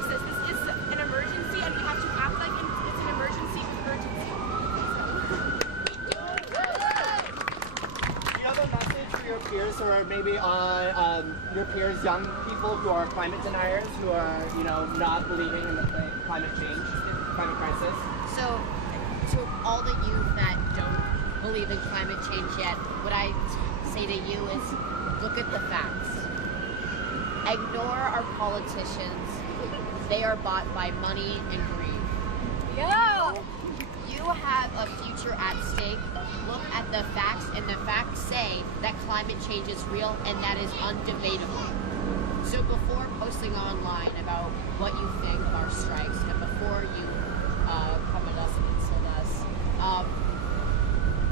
crisis. This is an emergency, and we have to act like it's an emergency with urgency. Do you have a message for your peers, or maybe on your peers, young people who are climate deniers, who are, you know, not believing in the climate change, climate crisis? So, to all the youth that don't believe in climate change yet, what I say to you is look at the facts. Ignore our politicians. They are bought by money and greed. Yeah. You have a future at stake. Look at the facts, and the facts say that climate change is real, and that is undebatable. So before posting online about what you think of our strikes, and before you come at us and insult us,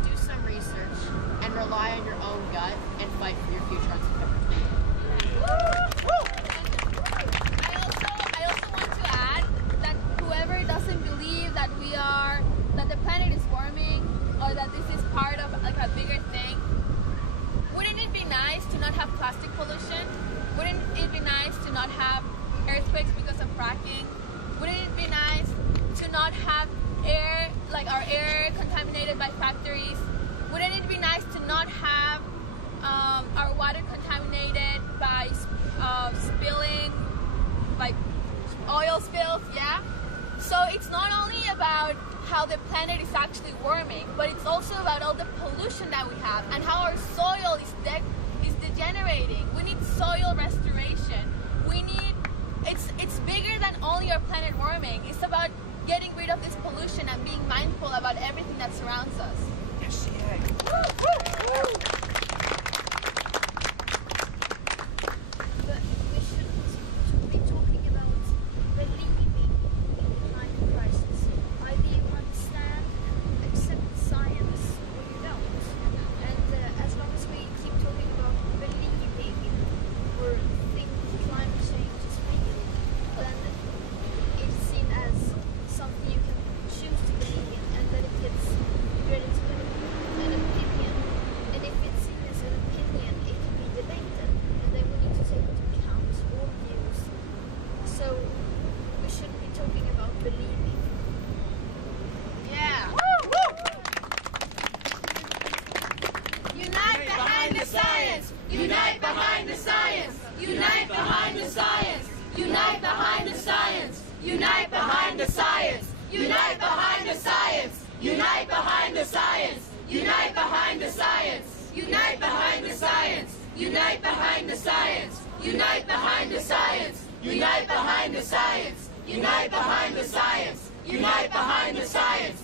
do some research and rely on your own gut and fight for your future on September 20th. I also want to add that whoever doesn't believe that that the planet is warming, or that this is part of like a bigger thing, wouldn't it be nice to not have plastic pollution? Wouldn't it be nice to not have earthquakes because of fracking? Wouldn't it be nice to not have air, like our air contaminated by factories? Wouldn't it be nice to not have our water contaminated by spilling, like oil spills? Yeah. So it's not only about how the planet is actually warming, but it's also about all the pollution that we have and how our soil is degenerating. We need soil restoration. It's bigger than only our planet warming. It's about getting rid of this pollution and being mindful about everything that surrounds us. Yes, yeah. But we shouldn't be talking about believing in the climate crisis. Either you understand and accept science or you don't. And as long as we keep talking about believing or think climate change is real, then it's seen as something you can choose to believe in, and then it gets ready to be an opinion. And if it's seen as an opinion, it can be debated, and then we need to take into account all views. So we shouldn't be talking about believing. Yeah. Unite behind the science. Unite behind the science. Unite behind the science. Unite behind the science. Unite behind the science. Unite behind the science. Unite behind the science. Unite behind the science. Unite behind the science. Unite behind the science. Unite behind the science. Unite behind the science. Unite behind the science. Unite behind the science.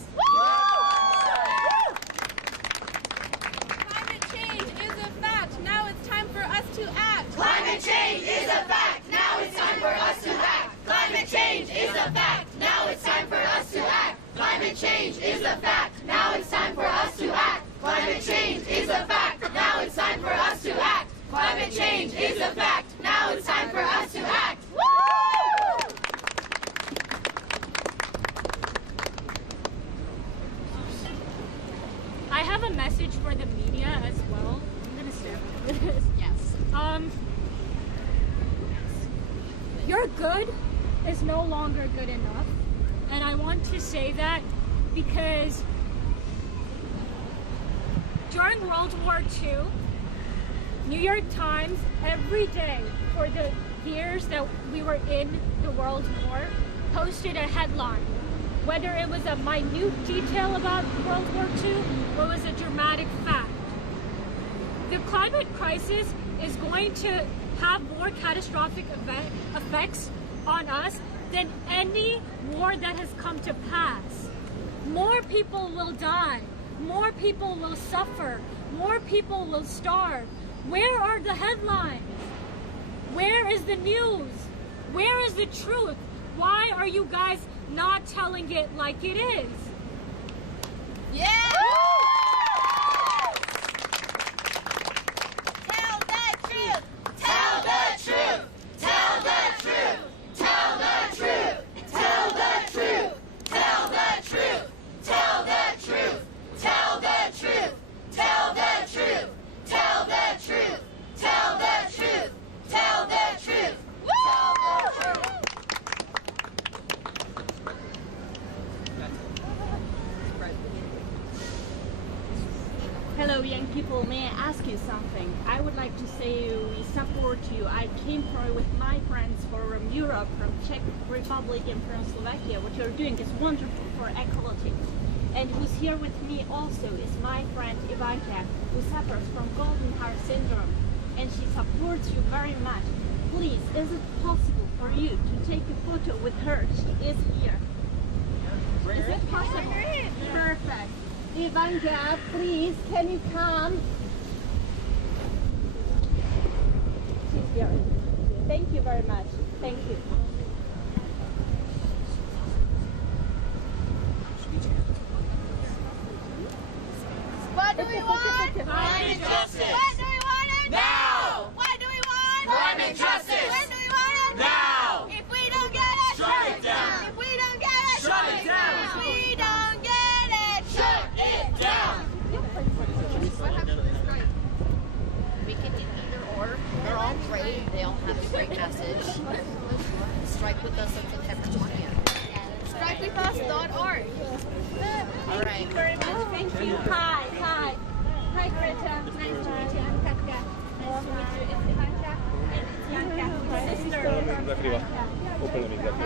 Climate change is a fact. Now it's time for us to act. Climate change is a fact. Now it's time for us to act. Climate change is a fact. Now it's time for us to act. Climate change is a fact. Now it's time for us to act. Climate change is a fact. Now it's time for us to act. Climate change is a fact. Now it's time for us to act. I have a message for the media as well. I'm gonna stand for this. Yes. Your good is no longer good enough. And I want to say that because during World War II, New York Times every day for the years that we were in the World War posted a headline. Whether it was a minute detail about World War II or was a dramatic fact. The climate crisis is going to have more catastrophic effects on us than any war that has come to pass. More people will die. More people will suffer. More people will starve. Where are the headlines? Where is the news? Where is the truth? Why are you guys not telling it like it is? Yeah! Tell the truth! Tell the truth! Tell the truth! Tell the truth! Tell the truth! Tell the truth! Tell the truth! Tell the truth! Tell the truth! Tell the truth! Tell the truth! Tell the truth! Tell the truth! people, may I ask you something? I would like to say we support you. I came for with my friends from Europe, from Czech Republic and from Slovakia. What you're doing is wonderful for ecology. And who's here with me also is my friend Ivanka, who suffers from golden hair syndrome, and she supports you very much. Please, is it possible for you to take a photo with her? She is here. Is it possible? Perfect. Ivanka, please, can you come? She's here. Thank you very much. Thank you. What do we want? Climate justice! When do we want it? Now! What do we want? Climate justice! When do we want it? Now! If we don't get it, Shut it down! If we don't get it, Shut it down! If we don't get it, Shut it down! We can do either or. They're all great. They all have a great message. Strike with us on September 20th. strikewithus.org. All right. Very much. Thank you. Hi. Hi. Hi, Greta. Nice to meet you. I'm Katka. Nice to meet you. It's Ivanka and it's Janka, my sister. Úplne mi zakrýva.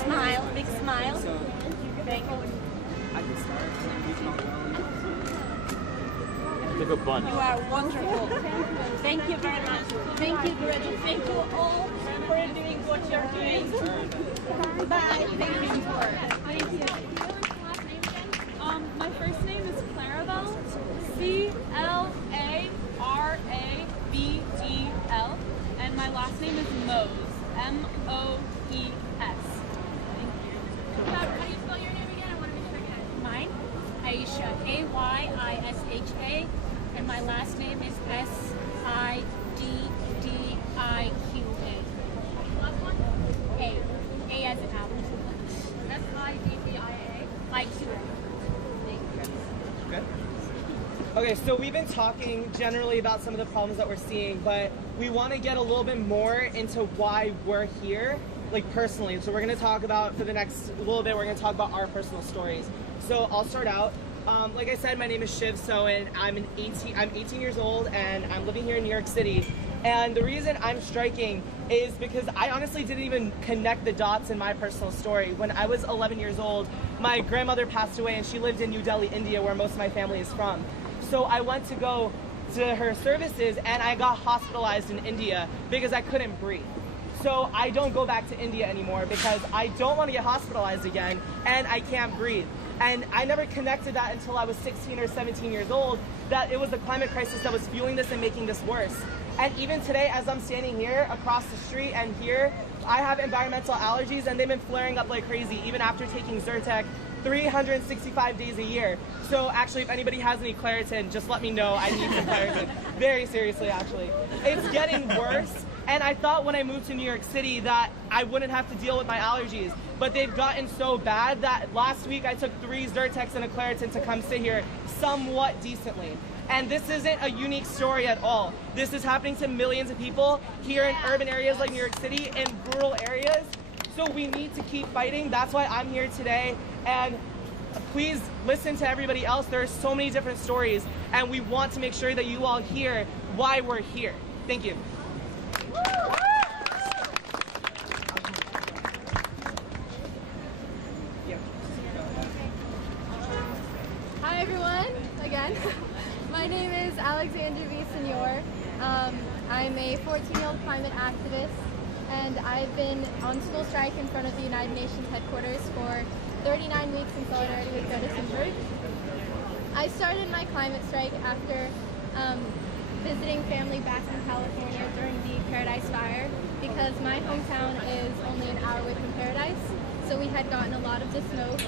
Smile. Big smile. Thank you. Take a bunch. You are wonderful. Thank you very much. Thank you, Greta. Thank you all for doing what you're doing. Bye. Thank you. Thank you. My first name is Clarabelle, Clarabel, and my last name is Moes, Moes. Thank you. How do you spell your name again? I want to make sure I get it. Mine, Aisha, Aisha, and my last name is Siddiqa. Last one? A as in apple. Siddia. IQ. Good. Okay, so we've been talking generally about some of the problems that we're seeing, but we want to get a little bit more into why we're here, like personally. So we're going to talk about, for the next little bit, we're going to talk about our personal stories. So I'll start out. Like I said, my name is Shiv Soen. I'm 18 years old, and I'm living here in New York City. And the reason I'm striking is because I honestly didn't even connect the dots in my personal story. When I was 11 years old, my grandmother passed away, and she lived in New Delhi, India, where most of my family is from. So I went to go to her services, and I got hospitalized in India because I couldn't breathe. So I don't go back to India anymore because I don't want to get hospitalized again, and I can't breathe. And I never connected that until I was 16 or 17 years old, that it was the climate crisis that was fueling this and making this worse. And even today, as I'm standing here across the street and here, I have environmental allergies, and they've been flaring up like crazy, even after taking Zyrtec 365 days a year. So actually, if anybody has any Claritin, just let me know. I need some Claritin. Very seriously, actually. It's getting worse. And I thought when I moved to New York City that I wouldn't have to deal with my allergies. But they've gotten so bad that last week I took 3 Zyrtecs and a Claritin to come sit here somewhat decently. And this isn't a unique story at all. This is happening to millions of people here in urban areas like New York City, in rural areas. So we need to keep fighting. That's why I'm here today. And please listen to everybody else. There are so many different stories, and we want to make sure that you all hear why we're here. Thank you. Hi everyone, again. My name is Alexandra V. Senor. I'm a 14-year-old climate activist. and I've been on school strike in front of the United Nations headquarters for 39 weeks in solidarity with Greta Thunberg. I started my climate strike after visiting family back in California during the Paradise Fire, because my hometown is only an hour away from Paradise, so we had gotten a lot of the smoke.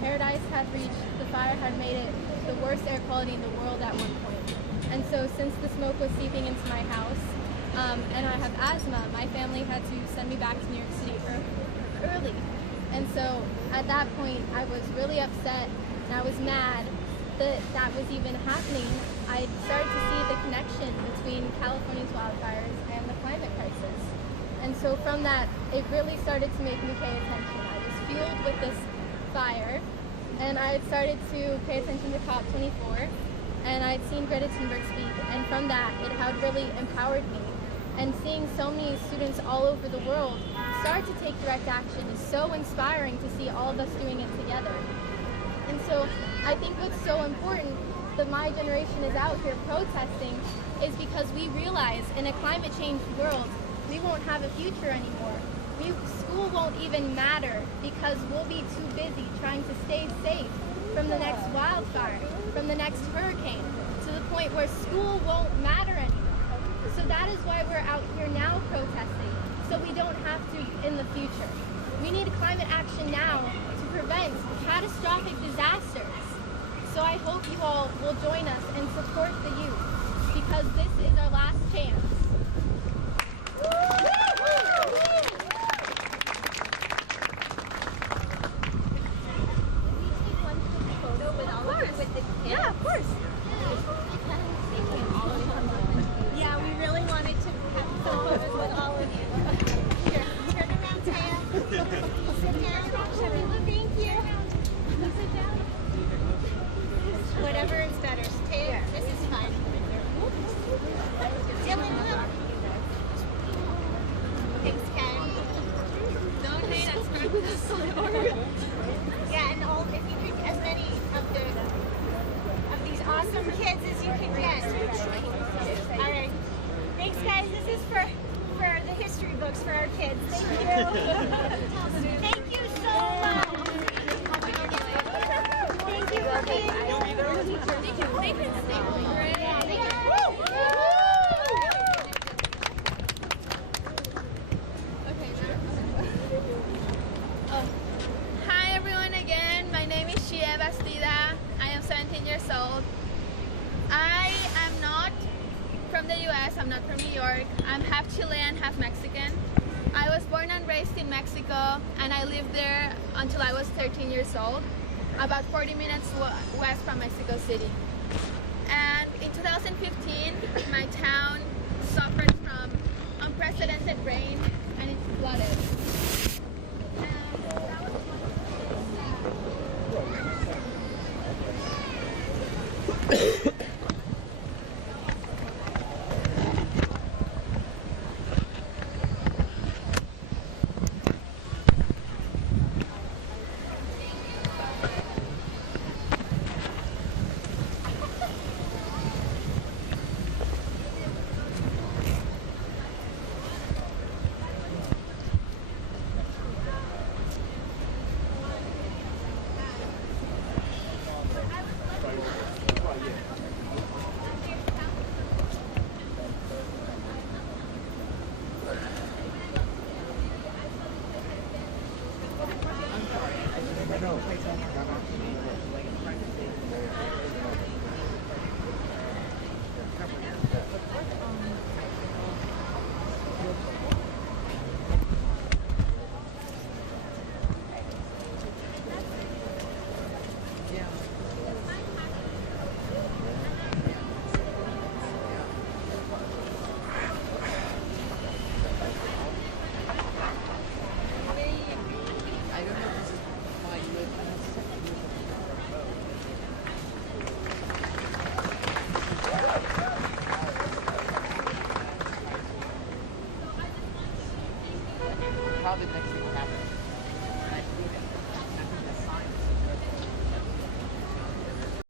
Paradise had reached, the fire had made it the worst air quality in the world at one point. And so since the smoke was seeping into my house, and I have asthma, my family had to send me back to New York City early. And so at that point, I was really upset, and I was mad that that was even happening. I started to see the connection between California's wildfires and the climate crisis. And so from that, it really started to make me pay attention. I was fueled with this fire, and I had started to pay attention to COP24, and I'd seen Greta Thunberg speak, and from that, it had really empowered me. And seeing so many students all over the world start to take direct action is so inspiring to see all of us doing it together. And so I think what's so important that my generation is out here protesting is because we realize in a climate change world, we won't have a future anymore. School won't even matter because we'll be too busy trying to stay safe from the next wildfire, from the next hurricane, to the point where school won't matter anymore. So that is why we're out here now protesting, so we don't have to in the future. We need climate action now to prevent catastrophic disasters. So I hope you all will join us and support the youth, because this is our last chance. Yeah, of course. Yeah, we really wanted to have photos with all of you. Here, turn around, Taya. Sit down. Thank you. Sit down. Whatever is better. Taya, this is fun. Dylan, look. Thanks, Ken. Don't hate us for this. Yeah, and all, if you could, as many of these awesome kids as you can get. All right. Thanks, guys. This is for the history books for our kids. Thank you. Thank you so much. Thank you for being here. They can stay over it. Yeah, they can. Hi everyone again. My name is Shia Bastida. I am 17 years old. I am not from the US. I'm not from New York. I'm half Chilean, half Mexican. I was born and raised in Mexico, and I lived there until I was 13 years old, about 40 minutes west from Mexico City. And in 2015, my town suffered from unprecedented rain, and it flooded. And that was one of the things that How did next thing happen?